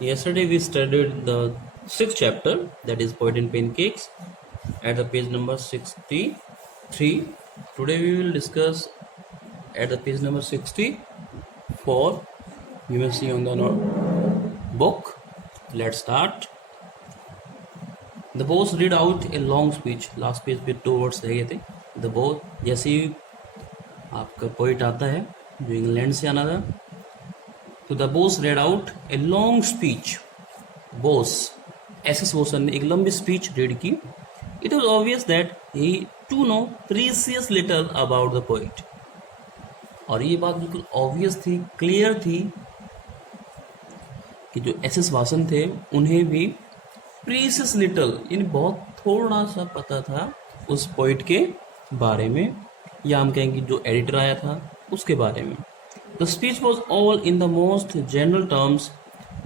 Yesterday we studied the sixth chapter, that is Poet and Pancakes, at the page number 63. Today we will discuss at the page number 64. You may see on the book. Let's start. The boss read out a long speech. Last page पे 2 words रह गए थे. The boss, जैसे ही आपका poet आता है जो England से आना था, तो the boss read out a long speech. Boss S Vasan ने एक लंबी स्पीच रीड की. It was obvious that he too know precious little about the poet. और ये बात बिल्कुल ऑब्वियस थी, क्लियर थी कि जो एस वासन थे उन्हें भी प्रीसियस लिटल यानी बहुत थोड़ा सा पता था उस पोइट के बारे में, या हम कहेंगे जो एडिटर आया था उसके बारे में. The speech was all in the most general terms,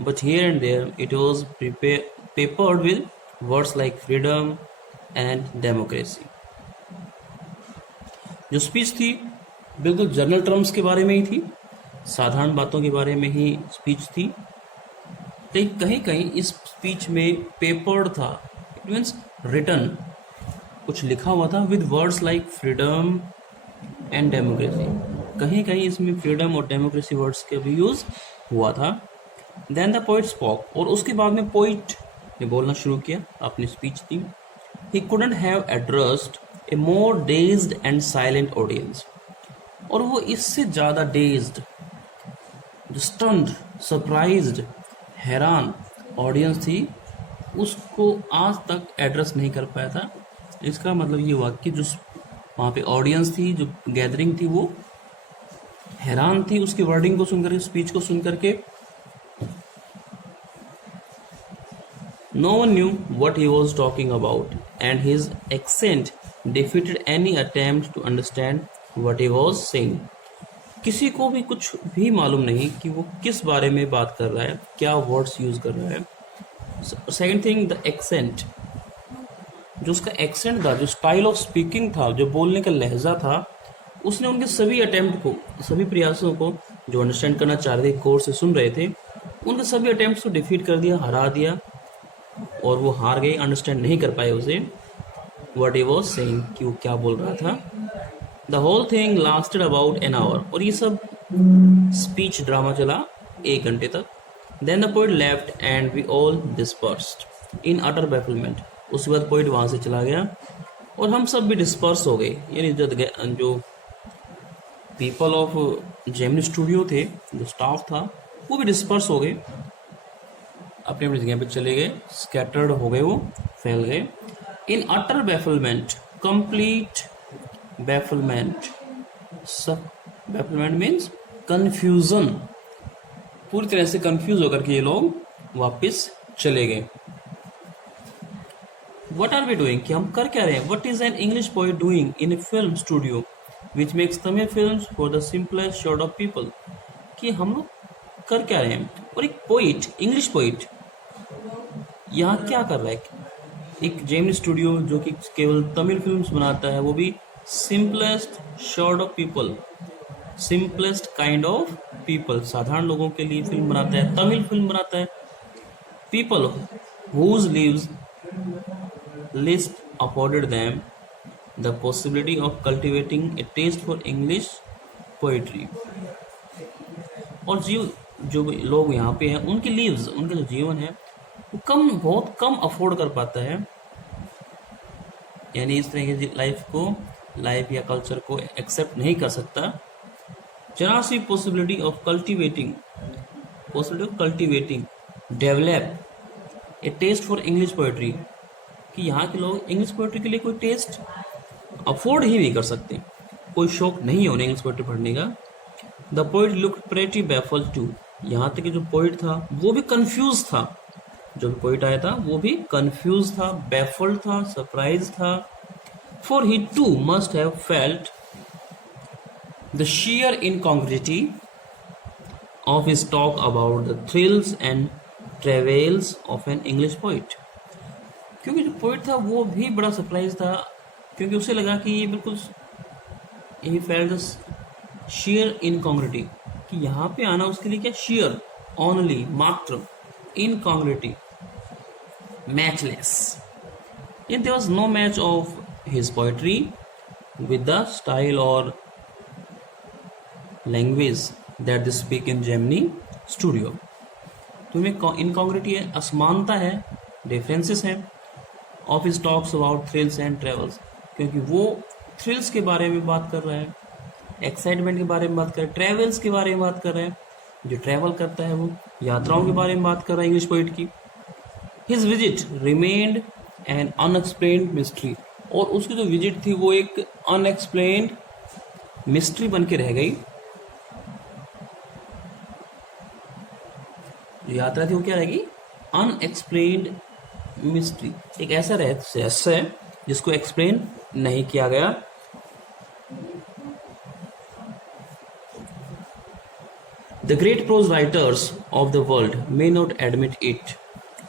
but here and there it was papered with words like freedom and democracy. जो स्पीच थी बिल्कुल जनरल टर्म्स के बारे में ही थी, साधारण बातों के बारे में ही स्पीच थी. लेकिन कहीं कहीं इस स्पीच में पेपर्ड था, इट मीन्स रिटन, कुछ लिखा हुआ था with words like freedom and democracy. कहीं कहीं इसमें फ्रीडम और डेमोक्रेसी वर्ड्स का भी यूज हुआ था. देन द पोइट स्पोक, और उसके बाद में पोइट ने बोलना शुरू किया, अपनी स्पीच थी. He couldn't have addressed A more dazed and silent audience. और वो इससे ज़्यादा डेज्ड, स्टन्ड, सरप्राइज्ड, हैरान ऑडियंस थी, उसको आज तक एड्रेस नहीं कर पाया था. इसका मतलब ये हुआ कि जो वहाँ पे ऑडियंस थी, जो गैदरिंग थी, वो हैरान थी उसकी वर्डिंग को सुनकर, स्पीच को सुनकर के. No one knew what he was talking about and his accent defeated any attempt to understand what he was saying. किसी को भी कुछ भी मालूम नहीं कि वो किस बारे में बात कर रहा है, क्या वर्ड्स यूज कर रहा है. सेकंड थिंग, द एक्सेंट, जो उसका एक्सेंट था, जो स्टाइल ऑफ स्पीकिंग था, जो बोलने का लहजा था, उसने उनके सभी अटेम्प्ट को, सभी प्रयासों को, जो अंडरस्टैंड करना चाह रहे थे, कोर से सुन रहे थे, उनके सभी अटेम्प्ट्स को डिफीट कर दिया, हरा दिया, और वो हार गए, अंडरस्टैंड नहीं कर पाए उसे व्हाट ही वाज सेइंग, कि वो क्या बोल रहा था. The whole thing lasted about an hour, और ये सब स्पीच ड्रामा चला 1 घंटे तक. Then the poet left and we all dispersed in utter bafflement. उसके बाद पोइट वहां से चला गया और हम सब भी डिस्पर्स हो गए, यानी जो पीपल ऑफ जेमिनी स्टूडियो थे, जो स्टाफ था, वो भी डिस्पर्स हो गए, अपनी अपनी जगह पे चले गए, स्कैटर्ड हो गए, वो फैल गए. इन अटर बैफलमेंट, कंप्लीट बैफलमेंट, बैफलमेंट मीन्स कंफ्यूजन, पूरी तरह से कंफ्यूज होकर के ये लोग वापस चले गए. What are we doing? कि हम कर क्या रहे हैं? What is an English poet doing in a film studio which makes Tamil films for the simplest sort of people? कि हम लोग कर क्या रहे हैं? और एक पोइट, इंग्लिश पोइट, यहाँ क्या कर रहा है? एक जेमिनी स्टूडियो जो कि केवल तमिल फिल्म्स बनाता है, वो भी simplest sort of people, simplest kind of people, साधारण लोगों के लिए फिल्म बनाता है, तमिल फिल्म बनाता है. People whose lives list afforded them the possibility of cultivating a taste for English poetry. और जो लोग यहाँ पे हैं, उनकी लीव्स, उनका जो जीवन है, वो बहुत कम अफोर्ड कर पाता है, यानी इस तरह की लाइफ या कल्चर को एक्सेप्ट नहीं कर सकता. जरा सी possibility of cultivating develop a taste for English poetry, कि यहाँ के लोग इंग्लिश पोएट्री के लिए कोई टेस्ट अफोर्ड ही नहीं कर सकते, कोई शौक नहीं है उन्हें इंग्लिश पोएट्री पढ़ने का. The poet looked pretty baffled too, यहाँ तक कि जो पोइट था वो भी कंफ्यूज था, जो पोइट आया था वो भी कंफ्यूज था, बैफल्ड था, सरप्राइज था. For he too must have felt the sheer incongruity of his talk about the thrills and travails of an English poet. क्योंकि जो पोइट था वो भी बड़ा सरप्राइज था, क्योंकि उसे लगा कि ये बिल्कुल he felt the sheer incongruity, कि यहाँ पे आना उसके लिए क्या, sheer, only, मात्र, incongruity, matchless. Yet there was no match of his poetry with the style or language that they speak in Gemini Studio. तो इनमें इनकॉन्ग्रिटी है, असमानता है, डिफरेंसेस हैं. Of his talks about thrills and travels, क्योंकि वो thrills के बारे में बात कर रहा है, एक्साइटमेंट के बारे में बात कर रहा है, ट्रेवल्स के बारे में बात कर रहा है. जो ट्रैवल करता है वो यात्राओं के बारे में बात कर रहा है इंग्लिश पोइट की. His visit remained an unexplained mystery, और उसकी जो विजिट थी वो एक अनएक्सप्लेन्ड मिस्ट्री बन के रह गई. जो यात्रा थी वो क्या रहेगी? अनएक्सप्लेन्ड मिस्ट्री, एक ऐसा रहस्य है जिसको एक्सप्लेन नहीं किया गया. The great prose writers of the world may not admit it,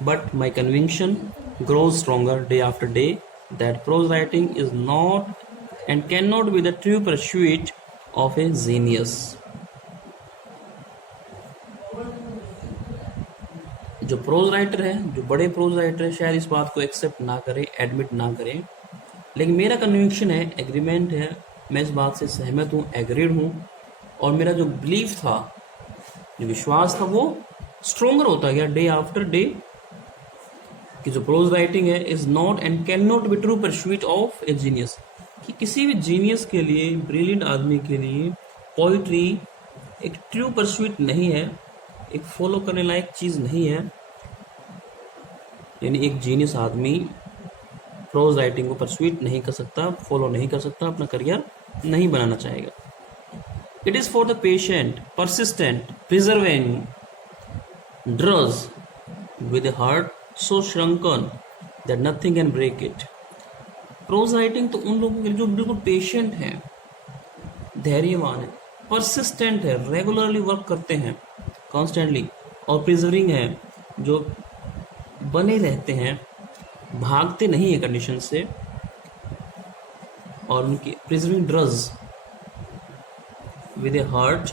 but my conviction grows stronger day after day that prose writing is not and cannot be the true pursuit of a genius. जो pros writer है, जो बड़े pros writer है, शायद इस बात को accept ना करें, एडमिट ना करें, लेकिन मेरा कन्विक्शन है, एग्रीमेंट है, मैं इस बात से सहमत हूँ, एग्रीड हूँ, और मेरा जो बिलीफ था, जो विश्वास था, वो स्ट्रोंगर होता गया डे आफ्टर डे, कि जो प्रोज राइटिंग है is not and can not be true pursuit of A genius, कि किसी भी जीनियस के लिए, ब्रिलियंट आदमी के लिए पोइट्री एक ट्रू परस्यूट नहीं है, एक फॉलो करने लायक चीज नहीं है. यानी एक जीनियस आदमी प्रोज राइटिंग को परस्यूट नहीं कर सकता, फॉलो नहीं कर सकता, अपना करियर नहीं बनाना चाहेगा. It is for the patient, persistent, persevering, drudge with a heart so shrunken that nothing can break it. Pros writing तो उन लोगों के लिए जो बिल्कुल पेशेंट है, धैर्यवान है, परसिस्टेंट है, रेगुलरली वर्क करते हैं कॉन्स्टेंटली, और प्रिजर्विंग है, जो बने रहते हैं, भागते नहीं है कंडीशन से, और उनकी preserving drudge with a heart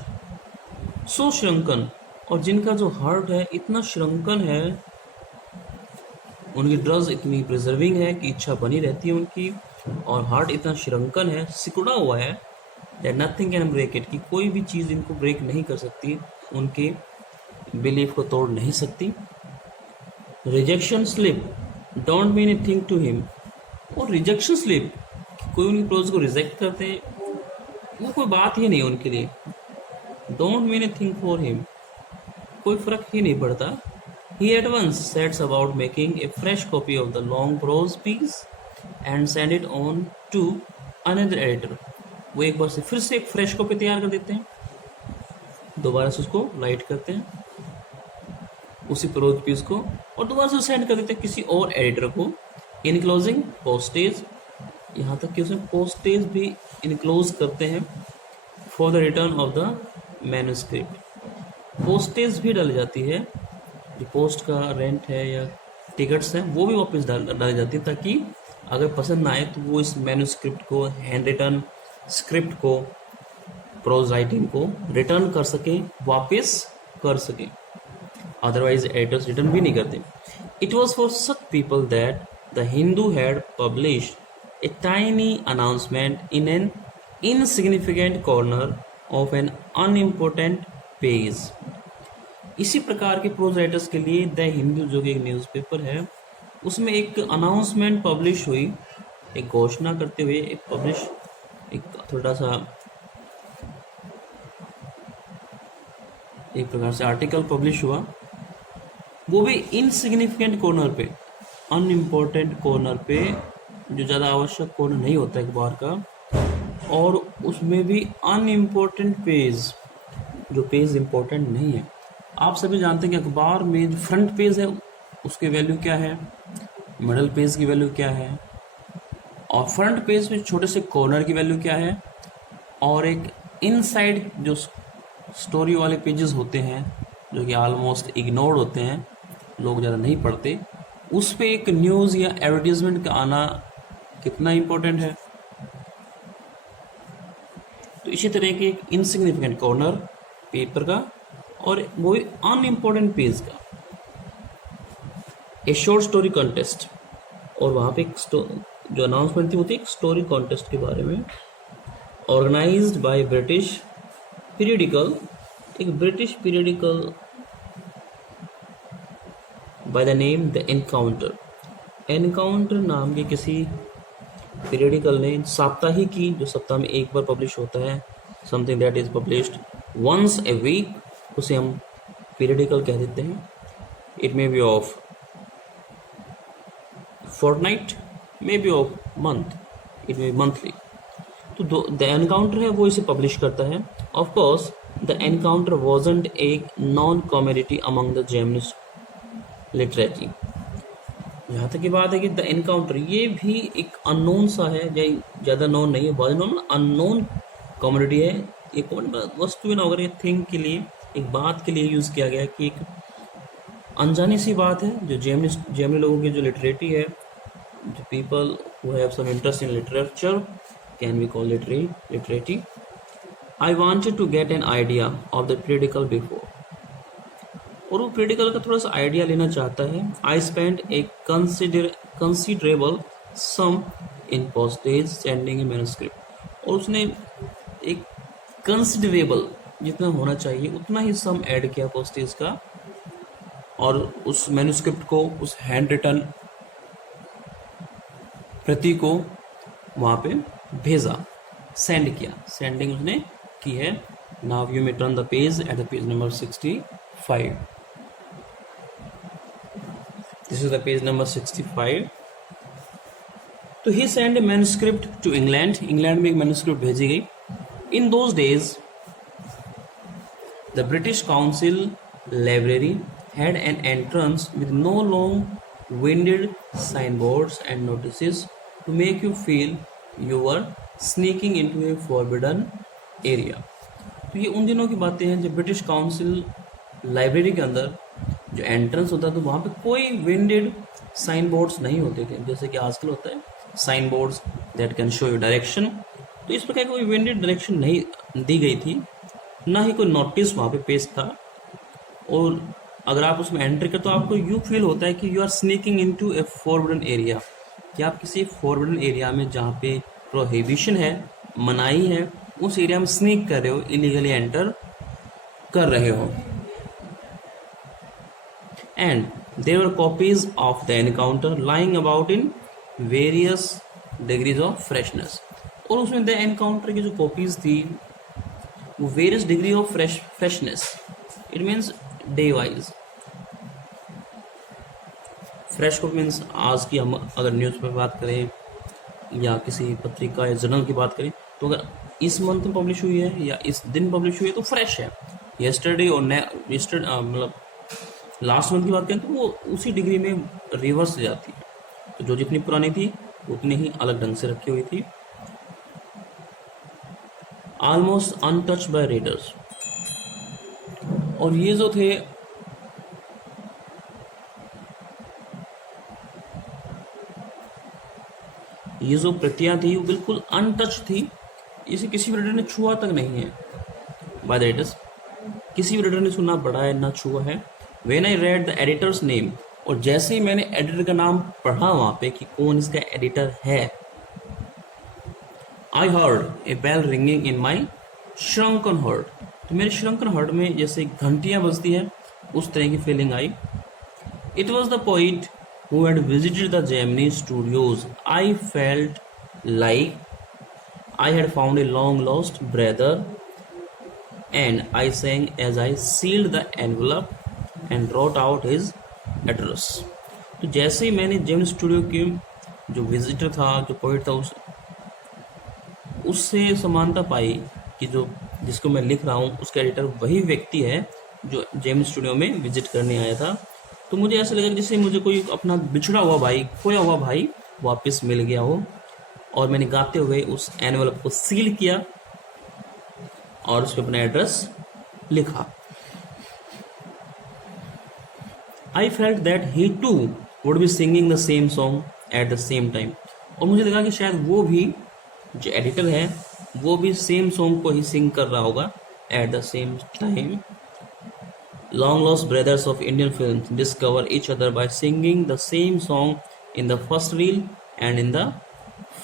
so shrunken, और जिनका जो हार्ट है इतना श्रंकन है, उनकी ड्रज इतनी प्रिजर्विंग है कि इच्छा बनी रहती है उनकी, और हार्ट इतना श्रंकन है, सिकुड़ा हुआ है, that nothing can break it, कि कोई भी चीज़ इनको ब्रेक नहीं कर सकती, उनके बिलीफ को तोड़ नहीं सकती. Rejection slip don't mean a thing to him, और रिजेक्शन स्लिप, कोई उनकी प्रोज को रिजेक्ट करते, वो कोई बात ही नहीं उनके लिए. Don't mean a thing for him, कोई फर्क ही नहीं पड़ता. He at once sets about making a fresh copy of the long prose piece and send it on to another editor. वो एक बार से फिर से एक फ्रेश कॉपी तैयार कर देते हैं, दोबारा से उसको राइट करते हैं उसी प्रोज पीस को, और दोबारा से सेंड कर देते हैं किसी और एडिटर को. इन क्लोजिंग पोस्टेज, यहाँ तक कि उसमें पोस्टेज भी इनक्लोज करते हैं for the return of the manuscript. Postage भी डाली जाती है, जो पोस्ट का रेंट है या टिकट्स हैं वो भी वापस डाली जाती है, ताकि अगर पसंद ना आए तो वो इस मैन्युस्क्रिप्ट को, हैंड रिटर्न स्क्रिप्ट को, प्रोज राइटिंग को रिटर्न कर सकें, वापस कर सकें. अदरवाइज एडिटर्स रिटर्न भी नहीं करते. It was for such people that the Hindu had published a tiny announcement in an insignificant corner of an unimportant page. इसी प्रकार के प्रोज राइटर्स के लिए द हिंदू, जो कि एक न्यूज़पेपर है, उसमें एक अनाउंसमेंट पब्लिश हुई, एक घोषणा करते हुए एक थोड़ा सा एक प्रकार से आर्टिकल पब्लिश हुआ, वो भी इनसिग्निफिकेंट कॉर्नर पे, अनइम्पोर्टेंट कॉर्नर पे, जो ज़्यादा आवश्यक कॉर्नर नहीं होता अखबार का, और उसमें भी अनइम्पोर्टेंट पेज, जो पेज इम्पोर्टेंट नहीं है. आप सभी जानते हैं कि अखबार में जो फ्रंट पेज है उसकी वैल्यू क्या है, मिडल पेज की वैल्यू क्या है, और फ्रंट पेज में छोटे से कॉर्नर की वैल्यू क्या है, और एक इनसाइड जो स्टोरी वाले पेजेस होते हैं जो कि ऑलमोस्ट इग्नोर्ड होते हैं, लोग ज़्यादा नहीं पढ़ते, उस पर एक न्यूज़ या एडवर्टीजमेंट का आना कितना इम्पोर्टेंट है. तो इसी तरह के एक इनसिग्निफिकेंट कॉर्नर पेपर का, और वो भी अनइम्पोर्टेंट पेज का, ए शॉर्ट स्टोरी कॉन्टेस्ट, और वहाँ पे जो अनाउंसमेंट थी वो थी एक स्टोरी कॉन्टेस्ट के बारे में, ऑर्गेनाइज्ड बाय ब्रिटिश पीरियडिकल, एक British periodical by the name the encounter. Encounter नाम के किसी पीरियडिकल ने, साप्ताहिकी जो सप्ताह में एक बार पब्लिश होता है, something that is published once a week, उसे हम पीरियडिकल कह देते हैं। It may be of fortnight, may be of month, it may be monthly. तो द एनकाउंटर है वो इसे पब्लिश करता है। Of course the encounter wasn't a non commodity among the gemnist literature. यहाँ तक की बात है कि द एनकाउंटर ये भी एक अननोन सा है, ज़्यादा नोन नहीं है, बहुत नोन अननोन कॉमोडिटी है। एक कौन वस्तु है ना, अगर ये थिंग के लिए, एक बात के लिए यूज़ किया गया कि एक अनजानी सी बात है जो जेमनी लोगों की जो लिटरेटी है, जो people who have some interest in literature can be call literati. I wanted to get an idea of the periodical before, और वो पीरियडिकल का थोड़ा सा आइडिया लेना चाहता है। I spend a considerable sum in postage sending a manuscript, और उसने एक कंसिडरेबल जितना होना चाहिए उतना ही सम ऐड किया पोस्टेज का, और उस मैन्युस्क्रिप्ट को, उस हैंड रिटन प्रति को वहाँ पे भेजा, सेंड किया, सेंडिंग उसने की है। Now you may turn the page at the page number 65। This is the page number 65. तो he send a manuscript to England, England में एक मैन्युस्क्रिप्ट भेजी गई। In those days the British council library had an entrance with no long winded signboards and notices to make you feel you were sneaking into a forbidden area। तो ये उन दिनों की बातें हैं जब ब्रिटिश काउंसिल लाइब्रेरी के अंदर जो एंट्रेंस होता है तो वहाँ पे कोई विंडेड साइन बोर्ड्स नहीं होते थे, जैसे कि आजकल होता है sign boards that can show you direction. तो इस प्रकार कोई विंडेड डायरेक्शन नहीं दी गई थी, ना ही कोई नोटिस वहाँ पे पेश था। और अगर आप उसमें एंट्री कर तो आपको यू फील होता है कि you are sneaking into a forbidden area, कि आप किसी फॉरबिडन एरिया में जहाँ पे प्रोहिबिशन है, मनाही है, उस एरिया में स्नीक कर रहे हो, इलीगली एंटर कर रहे हो। And there were copies of the encounter lying about in various degrees of freshness, और उसमें द एनकाउंटर की जो कॉपीज थी वो various degree of freshness, it means day wise. Fresh को मीन्स आज की, हम अगर न्यूज़ पर बात करें या किसी पत्रिका या जर्नल की बात करें तो अगर इस मंथ में पब्लिश हुई है या इस दिन पब्लिश हुई है तो फ्रेश है। येस्टरडे और मतलब लास्ट मंथ की बात करें तो वो उसी डिग्री में रिवर्स जाती है, तो जो जितनी पुरानी थी उतनी ही अलग ढंग से रखी हुई थी। ऑलमोस्ट अनटच्ड बाय रीडर्स, और ये जो थे ये जो प्रतियां थी वो बिल्कुल अनटच थी, इसे किसी भी रीडर ने छुआ तक नहीं है बाय द रीडर्स, किसी भी रीडर ने सुना पढ़ा है ना छुआ है। When I read the editors name, और जैसे ही मैंने एडिटर का नाम पढ़ा वहां पे कि कौन इसका एडिटर है, I heard a bell ringing in my shrunken heart, तो मेरे श्रंकन हार्ट में जैसे घंटियां बजती है उस तरह की feeling I. It was the poet who had visited the Gemini studios. I felt like I had found a long lost brother, and I sang as I sealed the envelope and wrote out his address. तो जैसे ही मैंने Gemini studio के जो visitor था, जो poet था, उससे समानता पाई कि जो जिसको मैं लिख रहा हूँ उसका एडिटर वही व्यक्ति है जो जेमिनी स्टूडियो में विजिट करने आया था। तो मुझे ऐसा लगा जैसे मुझे कोई अपना बिछड़ा हुआ भाई, खोया हुआ भाई वापस मिल गया हो। और मैंने गाते हुए उस एनवेलप को सील किया और उस पर अपना एड्रेस लिखा। I felt that he too would be singing the same song at the same time, और मुझे लगा कि शायद वो भी जो एडिटर है वो भी सेम सॉन्ग को ही सिंग कर रहा होगा eight the same time. long lost brothers of Indian films discover each other by singing the same song in the first reel and in the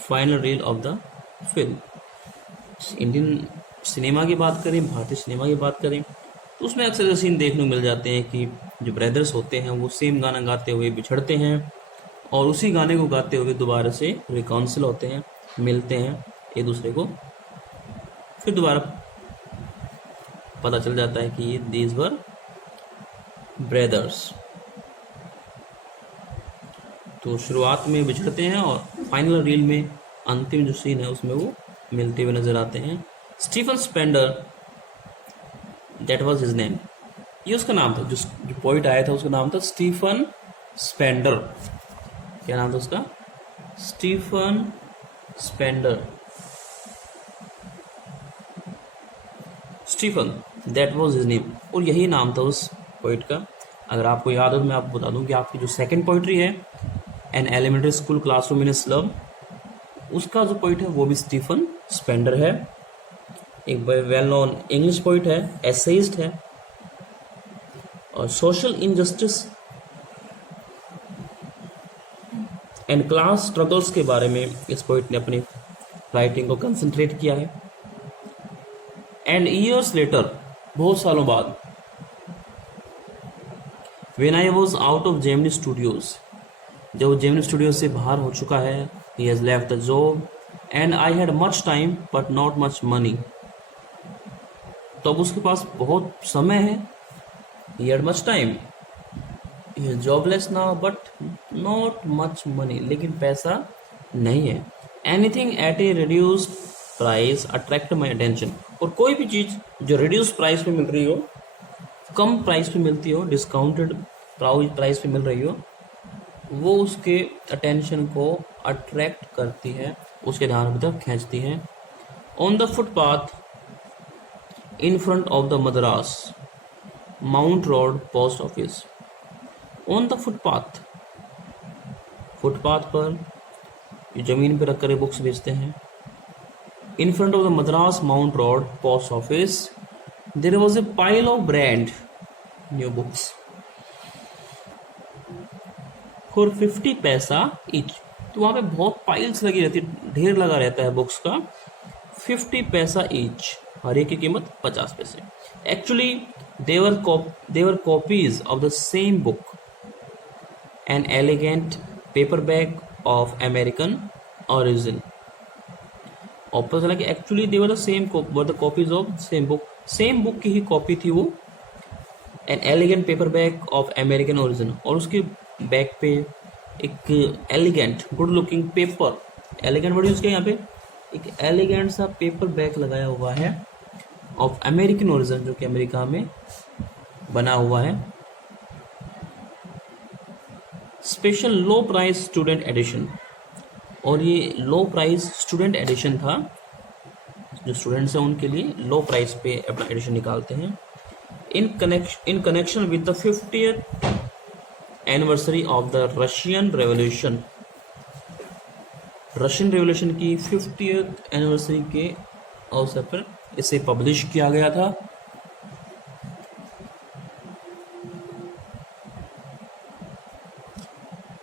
final reel of the film. Indian cinema की बात करें, भारतीय cinema की बात करें, तो उसमें अक्सर ऐसे सीन देखने को मिल जाते हैं कि जो ब्रदर्स होते हैं वो सेम गाना गाते हुए बिछड़ते हैं और उसी गाने को गाते हुए दोबारा से रिकाउंसिल होते हैं, मिलते हैं एक दूसरे को, फिर दोबारा पता चल जाता है कि ये दीज वर ब्रदर्स। तो शुरुआत में बिछड़ते हैं और फाइनल रील में अंतिम जो सीन है उसमें वो मिलते हुए नजर आते हैं। Stephen Spender, that was his name, ये उसका नाम था, जो पोइट आया था उसका नाम था स्टीफन स्पेंडर। क्या नाम था उसका? Stephen Spender. Stephen, that was his name, और यही नाम था उस पोइट का। अगर आपको याद हो तो मैं आपको बता दूं कि आपकी जो सेकंड पोइट्री है, an elementary school classroom in slum, उसका जो पोइट है वो भी स्टीफन स्पेंडर है। एक वेल नोन इंग्लिश पोइट है, एसेइस्ट है, और social injustice and class struggles के बारे में इस पोइट ने अपनी राइटिंग को कंसंट्रेट किया है। एंड ईयर्स लेटर, बहुत सालों बाद, when I was out of Gemini studios, जब वो जेमिनी स्टूडियो से बाहर हो चुका है, he has left the job and I had much time but not much money, तो अब उसके पास बहुत समय है, he had much time, he is jobless now but not much money, लेकिन पैसा नहीं है। Anything at A reduced price attract my attention, और कोई भी चीज़ जो रिड्यूस प्राइस पे मिल रही हो, कम प्राइस पे मिलती हो, डिस्काउंटेड प्राइस पे मिल रही हो, वो उसके अटेंशन को अट्रैक्ट करती है, उसके ध्यान की तरफ खींचती है। On the footpath in front of the Madras Mount Road post office, on the footpath, footpath पर जमीन पर रखकर बुक्स बेचते हैं। In front of the Madras Mount Road post office there was a pile of brand new books for 50 paisa each, तो वहां पे बहुत पाइल्स लगी रहती है, ढेर लगा रहता है बुक्स का, 50 पैसा ईच, हर एक की कीमत 50 पैसे। Actually there were copies of the same book, an elegant paper bag of American origin, और पता चला कि actually there were the same the copies of same book की ही कॉपी थी वो, an elegant paper bag of American origin, और उसके बैग पे एक elegant good looking paper, elegant word use किया यहाँ पे, एक एलिगेंट सा पेपर बैग लगाया हुआ है ऑफ अमेरिकन ओरिजिन, जो कि अमेरिका में बना हुआ है। Special low price student edition, और ये लो प्राइस स्टूडेंट एडिशन था, जो स्टूडेंट्स हैं उनके लिए लो प्राइस पे अपना एडिशन निकालते हैं। In connection with the 50th anniversary of the Russian revolution, Russian revolution की 50th एनिवर्सरी के अवसर पर इसे पब्लिश किया गया था।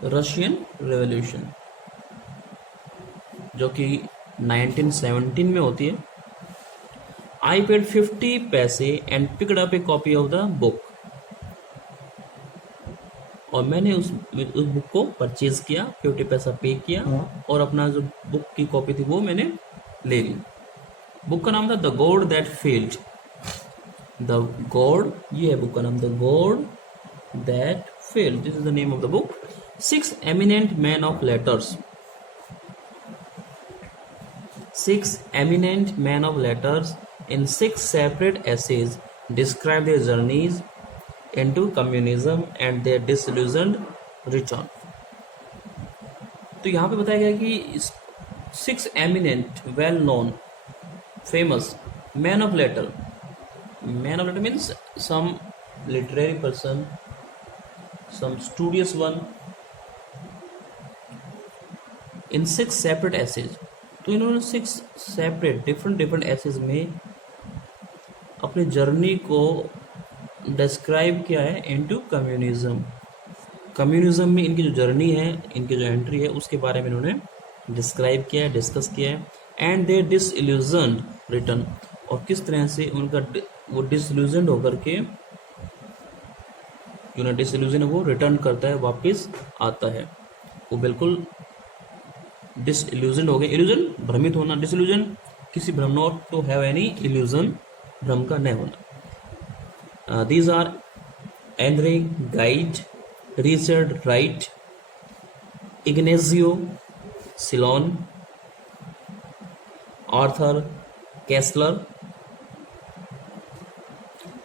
रशियन रेवोल्यूशन जो कि 1917 में होती है। आई पेड 50 पैसे and picked up A copy of the book, और मैंने उस बुक को परचेज किया, 50 पैसा पे किया, और अपना जो बुक की कॉपी थी वो मैंने ले ली। बुक का नाम था the God that failed, the God, ये है बुक का नाम, the God that failed, this is the name of the book. 6 eminent men of letters, 6 eminent men of letters in 6 separate essays describe their journeys into communism and their disillusioned return। तो यहाँ पे बताया गया कि 6 eminent, well known, famous men of letter, man of letter means some literary person, some studious one, in 6 separate essays। तो इन्होंने 6 separate different essays में अपनी जर्नी को डिस्क्राइब किया है इनटू कम्युनिज्म। कम्युनिज्म में इनकी जो जर्नी है, इनकी जो एंट्री है, उसके बारे में इन्होंने डिस्क्राइब किया है, डिस्कस किया है। एंड दे डिसइल्यूजन रिटर्न, और किस तरह से उनका वो डिसइल्यूजन होकर के, जो डिसइल्यूजन है वो रिटर्न करता है, वापस आता है। वो बिल्कुल डिसइल्यूजन हो गए। इल्यूजन भ्रमित होना, डिसइल्यूजन किसी भ्रम, not to have any illusion, भ्रम का न होना। These are Andre Gide, Richard Wright, Ignazio Silone, Arthur Koestler,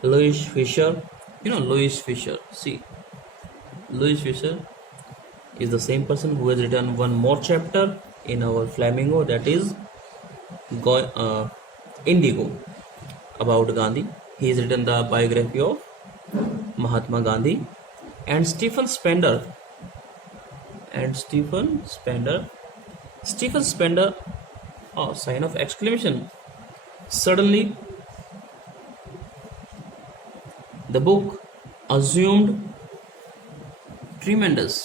Louis Fischer. You know Louis Fisher. See, Louis Fisher is the same person who has written one more chapter in our Flamingo, that is Indigo, about Gandhi. He has written the biography of Mahatma Gandhi. And Stephen Spender. Oh, sign of exclamation. Suddenly the book assumed tremendous,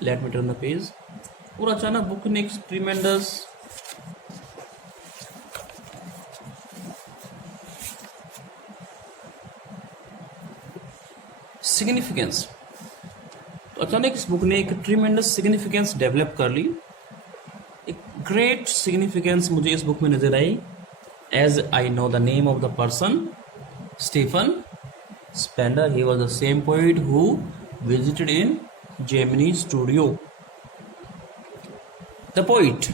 let me turn the page, और अचानक book ने एक tremendous significance, तो अचानक इस book ने एक tremendous significance develop कर ली। एक ग्रेट सिग्निफिकेंस मुझे इस बुक में नजर आई। As I know the name of the person, Stephen Spender. He was the same poet who visited in Gemini studio. The poet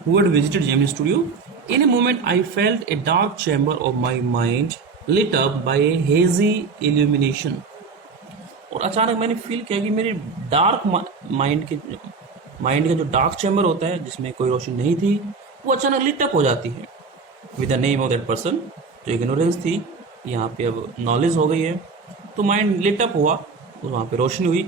who had visited Gemini studio. In a moment, I felt a dark chamber of my mind lit up by a hazy illumination. और अचानक मैंने feel किया कि मेरे dark mind का जो dark chamber होता है, जिसमें कोई रोशनी नहीं थी, वो अचानक लिट अप हो जाती है। With the name of that person, जो इग्नोरेंस थी, यहाँ पे अब नॉलेज हो गई है, तो माइंड लिट अप हुआ, और वहाँ पे रोशनी हुई।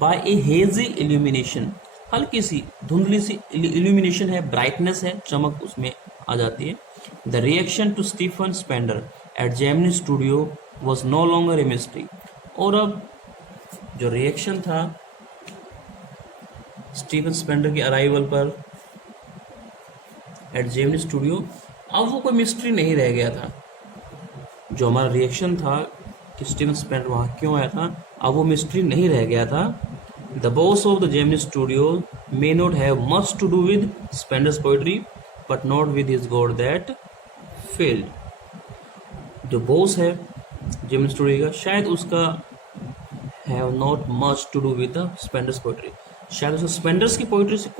बाय ए हेजी इल्यूमिनेशन, हल्की सी धुंधली सी इल्यूमिनेशन है, ब्राइटनेस है, चमक उसमें आ जाती है। The reaction to Stephen Spender at Gemini Studio was no longer a mystery, और अब जो रिएक्शन था स्टीफन स्पेंडर के अराइवल पर एट जेमिनी स्टूडियो, अब वो कोई मिस्ट्री नहीं रह गया था। जो हमारा रिएक्शन था कि स्टीफन स्पेंडर वहाँ क्यों आया था, अब वो मिस्ट्री नहीं रह गया था। The boss of the Gemini Studio may not have much to do with Spender's poetry, but not with his god that failed. जो बॉस है जेमिनी स्टूडियो का, शायद उसका have not much to do with the Spender's poetry, शायद उसका स्पेंडर्स की poetry से